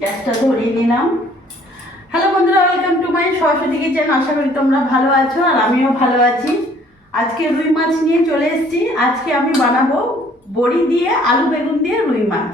গ্যাসটা ধরিয়ে নিলাম। হ্যালো বন্ধুরা, welcome to my Saraswati kitchen. আশা করি তোমরা ভালো আছো আর আমিও ভালো আছি। আজকে রুই মাছ নিয়ে চলে এসেছি। আজকে আমি বানাবো বড়ি দিয়ে আলু বেগুন দিয়ে রুই মাছ।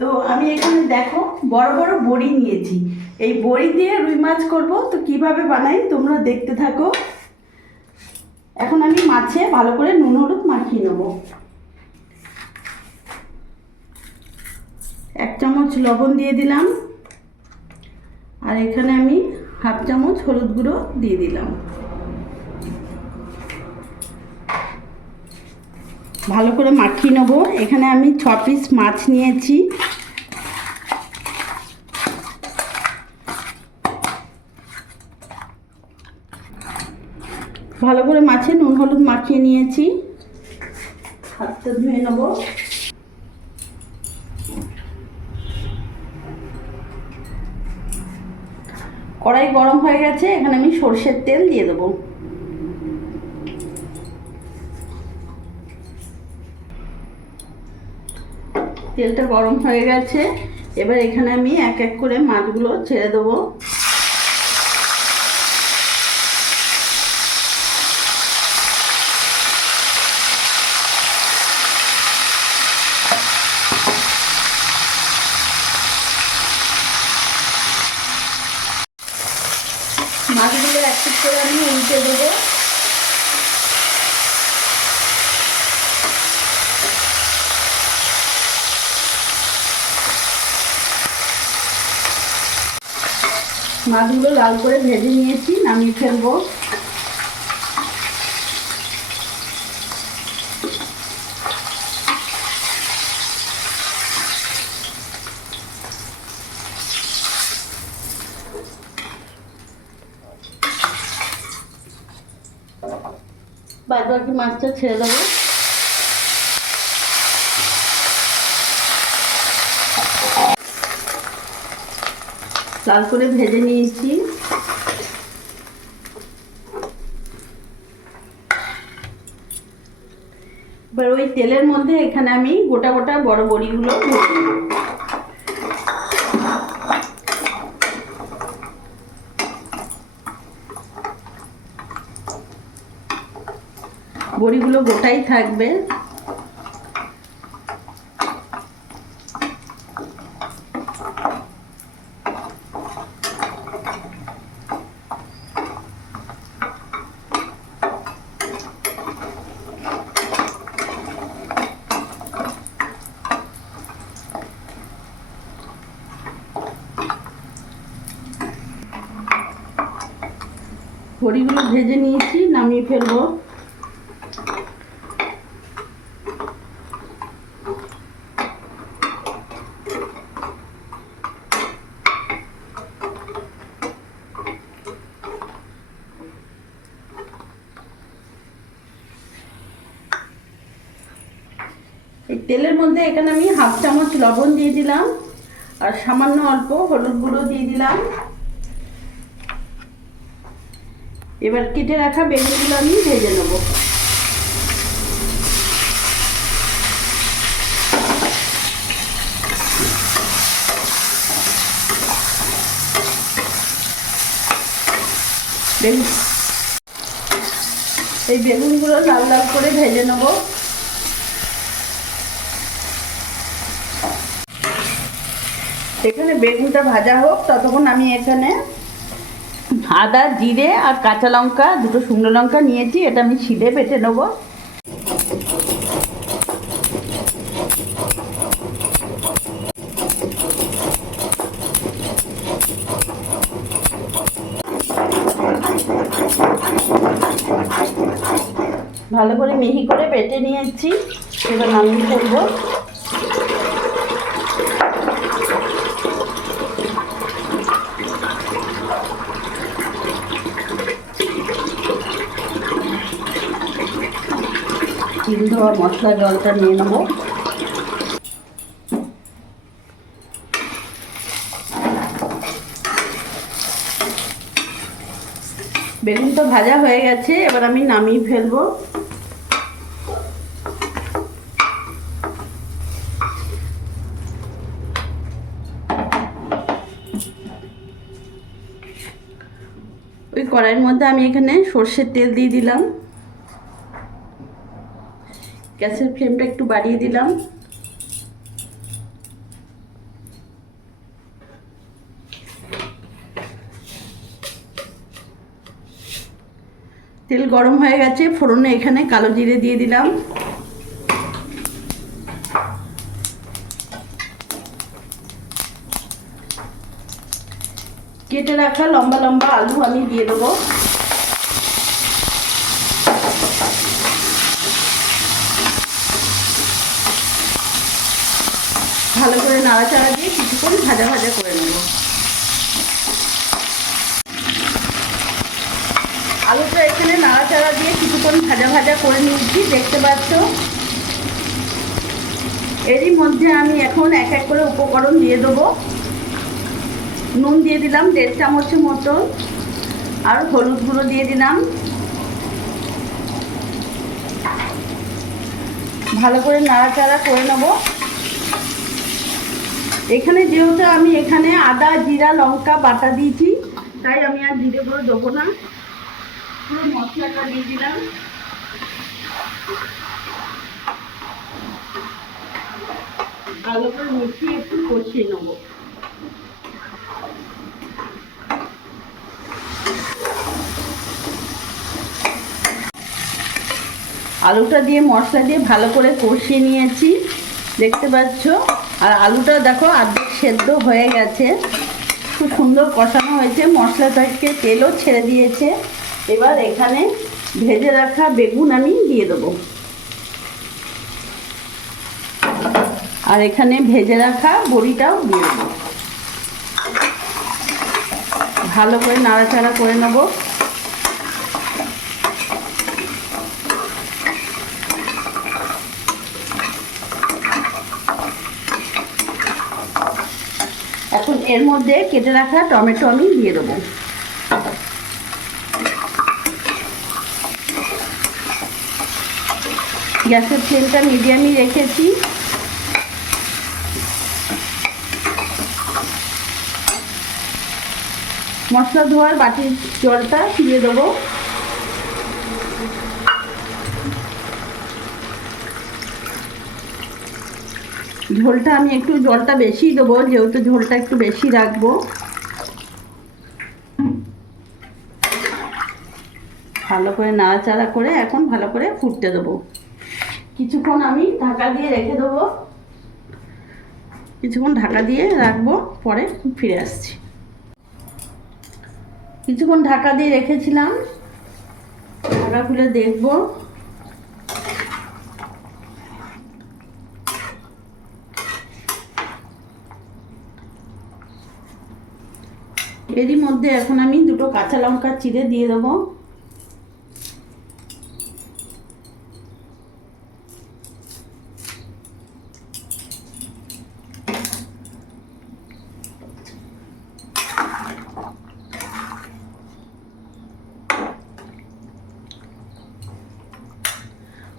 তো আমি এখানে দেখো বড় বড় বড়ি নিয়েছি। এই বড়ি দিয়ে রুই মাছ করব। তো কিভাবে বানাই তোমরা দেখতে থাকো। এখন আমি মাছে ভালো করে নুন হলুদ মাখিয়ে নেবো। 1 চামচ লবণ দিয়ে দিলাম, আর এখানে আমি 1/2 চামচ হলুদ গুঁড়ো দিয়ে দিলাম। ভালো করে মাখিয়ে নেব। এখানে আমি 6 পিস মাছ নিয়েছি। ভালো করে মাছে নুন হলুদ মাখিয়ে নিয়েছি। হাতটা ধুয়ে নেব। কড়াই গরম হয়ে গেছে, এখানে আমি সরষের তেল দিয়ে দেবো। তেলটা গরম হয়ে গেছে, এবার এখানে আমি এক এক করে মাছগুলো ছেড়ে দেবো। মাছগুলো এক এক করে আমি উল্টে দেবো। মাছগুলো লাল করে ভেজে নিয়েছি, নামিয়ে ফেলবো। বাদ বাকি মাছটা ছেড়ে দেবো। লাল করে ভেজে নিয়েছি। এবার ওই তেলের মধ্যে এখানে আমি গোটা গোটা বড় বড়িগুলো ভেজে নেব। বড়িগুলো গোটাই থাকবে। বড়িগুলো ভেজে নিয়েছি, নামিয়ে ফেলবো। এই তেলের মধ্যে এখানে আমি 1/2 চামচ লবণ দিয়ে দিলাম, আর সামান্য অল্প হলুদ গুঁড়ো দিয়ে দিলাম। এবার কেটে রাখা বেগুনগুলো আমি ভেজে নেব। এই বেগুনগুলো লাল লাল করে ভেজে নেব। এখানে বেগুনটা ভাজা হোক, ততক্ষণ আমি এখানে আদা জিরে আর কাঁচা লঙ্কা, 2টো শুকনো লঙ্কা নিয়েছি, এটা আমি শিলে বেটে নেব। ভালো করে মিহি করে বেটে নিয়েছি, এবার নামিয়ে ফেলবো। তিল ধোয়া মশলা জলটা নিয়ে নেবো। বেগুন তো ভাজা হয়ে গেছে, এবার আমি নামিয়ে ফেলবো। ওই কড়াইয়ের মধ্যে আমি এখানে সর্ষের তেল দিয়ে দিলাম। গ্যাসের ফ্লেমটা একটু বাড়িয়ে দিলাম। তেল গরম হয়ে গেছে, ফোড়নে এখানে কালো জিরে দিয়ে দিলাম। কেটে রাখা লম্বা লম্বা আলু আমি দিয়ে দেবো। ভালো করে নাড়াচাড়া দিয়ে কিছুক্ষণ ভাজা ভাজা করে নেব। আলুটা এখানে নাড়াচাড়া দিয়ে কিছুক্ষণ ভাজা ভাজা করে নিয়েছি, দেখতে পাচ্ছ। এরই মধ্যে আমি এখন এক এক করে উপকরণ দিয়ে দেবো। নুন দিয়ে দিলাম 1.5 চামচের মতো, আর হলুদ গুঁড়ো দিয়ে দিলাম। ভালো করে নাড়াচাড়া করে নেব। এখানে যেহেতু আমি এখানে আদা জিরা লঙ্কা বাটা দিয়েছি, তাই আমি আর জিরে গুঁড়ো দেবো না, পুরো মশলাটা দিয়ে দিলাম। ভালো করে মিশিয়ে একটু কষিয়ে নেব। আলুটা দিয়ে মশলা দিয়ে ভালো করে কষিয়ে নিয়েছি, দেখতে পাচ্ছ। আর আলুটা দেখো অর্ধেক সেদ্ধ হয়ে গেছে, খুব সুন্দর কষানো হয়েছে, মশলা থেকে তেলও ছেড়ে দিয়েছে। এবার এখানে ভেজে রাখা বেগুন আমি দিয়ে দেবো, আর এখানে ভেজে রাখা বড়িটাও দিয়ে দেবো। ভালো করে নাড়াচাড়া করে নেব। এখন এর মধ্যে কেটে রাখা টমেটো আমি দিয়ে দেবো। গ্যাসের ফ্লেমটা মিডিয়ামই রেখেছি। মশলা ধোয়ার বাটির জলটা দিয়ে দেবো। ঝোলটা আমি একটু জলটা বেশি দেবো, যেহেতু ঝোলটা একটু বেশি রাখবো। ভালো করে নাড়াচাড়া করে এখন ভালো করে ফুটতে দেবো। কিছুক্ষণ আমি ঢাকা দিয়ে রেখে দেবো, কিছুক্ষণ ঢাকা দিয়ে রাখবো, পরে ফিরে আসছি। কিছুক্ষণ ঢাকা দিয়ে রেখেছিলাম, ঢাকা খুলে দেখবো। এরই মধ্যে এখন আমি 2টো কাঁচা লঙ্কা চিড়ে দিয়ে দেবো।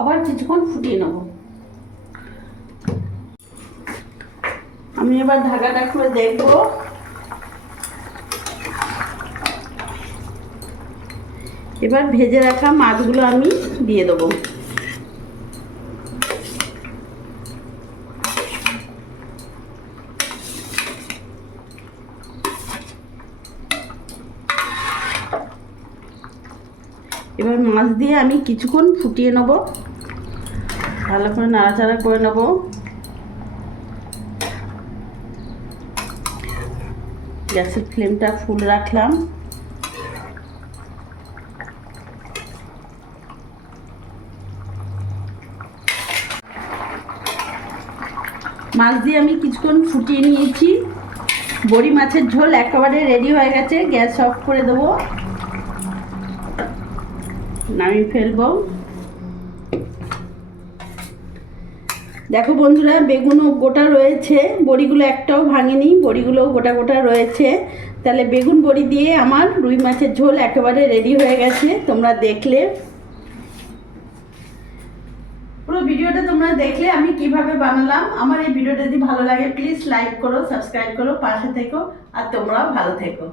আবার কিছুক্ষণ ফুটিয়ে নেব। আমি এবার ঢাকাটা খুলে দেখবো। এবার ভেজে রাখা মাছগুলো আমি দিয়ে দেবো। এবার মাছ দিয়ে আমি কিছুক্ষণ ফুটিয়ে নেব, ভালো করে নাড়াচাড়া করে নেব। গ্যাসের ফ্লেমটা ফুল রাখলাম। মাছ দিয়ে আমি কিছুক্ষণ ফুটিয়ে নিয়েছি। বড়ি মাছের ঝোল একেবারে রেডি হয়ে গেছে। গ্যাস অফ করে দেবো, নামিয়ে ফেলবো। দেখো বন্ধুরা, বেগুনও গোটা রয়েছে, বড়িগুলো একটাও ভাঙেনি, বড়িগুলোও গোটা গোটা রয়েছে। তাহলে বেগুন বড়ি দিয়ে আমার রুই মাছের ঝোল একেবারে রেডি হয়ে গেছে। তোমরা দেখলে পুরো ভিডিওটা, তোমরা দেখলে আমি কিভাবে বানালাম। আমার এই ভিডিওটা যদি ভালো লাগে প্লিজ লাইক করো, সাবস্ক্রাইব করো, পাশে থেকো, আর তোমরাও ভালো থেকো।